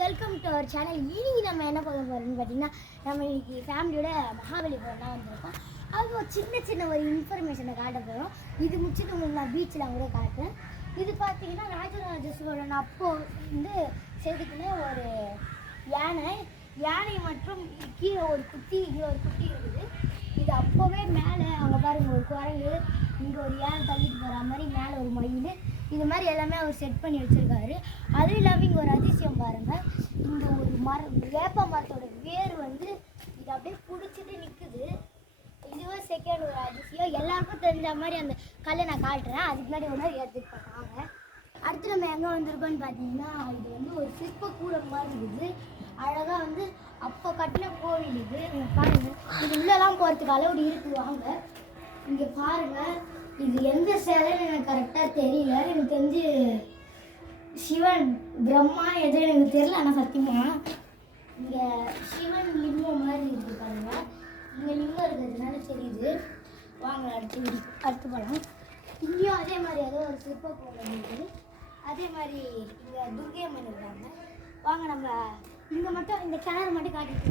Welcome to our channel. இன்னைக்கு நம்ம என்ன பார்க்க போகிறோம்னு பார்த்தீங்கன்னா, நம்ம இன்னைக்கு ஃபேமிலியோட மகாபலிபுரம் தான் வந்திருக்கோம். அது ஒரு சின்ன ஒரு இன்ஃபர்மேஷனை காட்ட போகிறோம். இது முடிச்சுட்டு உங்களுக்கு நான் பீச்சில் கூட காட்டுறேன். இது பார்த்தீங்கன்னா ராஜராஜ சோழன் அப்போ வந்து செதுக்குன ஒரு யானை மற்றும் கீழே ஒரு குட்டி இருக்குது. இது அப்போவே மேலே அங்கே பாருங்கள், ஒரு குரங்கு, இங்கே ஒரு யானை தள்ளிட்டு போகிற மாதிரி, மேலே ஒரு மயில், இது மாதிரி எல்லாமே அவர் செட் பண்ணி வச்சுருக்காரு. அதுவும் இல்லாமல் இங்கே ஒரு அதிசயம் பாருங்கள், இங்கே ஒரு வேப்ப மரத்தோட வேர் வந்து இது அப்படியே பிடிச்சிட்டு நிற்குது. இதுவே செகண்ட் ஒரு அதிசயம். எல்லாருக்கும் தெரிஞ்ச மாதிரி அந்த கல்லை நான் காட்டுறேன். அதுக்கு முன்னாடி ஒன்று எடுத்துட்டு போட்டாங்க. அடுத்து நம்ம எங்கே வந்திருக்கோம்னு பார்த்தீங்கன்னா, இது வந்து ஒரு சிற்ப கூடம் மாதிரி இருக்குது. அழகாக வந்து அப்போ கட்டின கோவில் இது. இங்கே பாருங்கள், இது உள்ளெல்லாம் போகிறதுக்கு அளவு இருக்குது. வாங்க இங்கே பாருங்கள், இது எந்த சேலைன்னு எனக்கு கரெக்டாக தெரியல. எனக்கு தெரிஞ்சு சிவன் பிரம்மா எதுவும் எனக்கு தெரியல. ஆனால் சத்தியமாக இங்கே சிவன் லிங்கம் மாதிரி இருக்குது பாருங்க. இங்கே லிங்கம் இருக்கிறதுனால தெரியுது. வாங்க அடுத்து போகலாம். இங்கேயும் அதே மாதிரி ஏதோ ஒரு சிற்ப கோவில் இருக்குது. அதே மாதிரி இங்கே துர்கை அம்மன் இருக்காங்க. வாங்க நம்ம இங்கே மட்டும் இந்த கிணறு மட்டும் காட்டிட்டு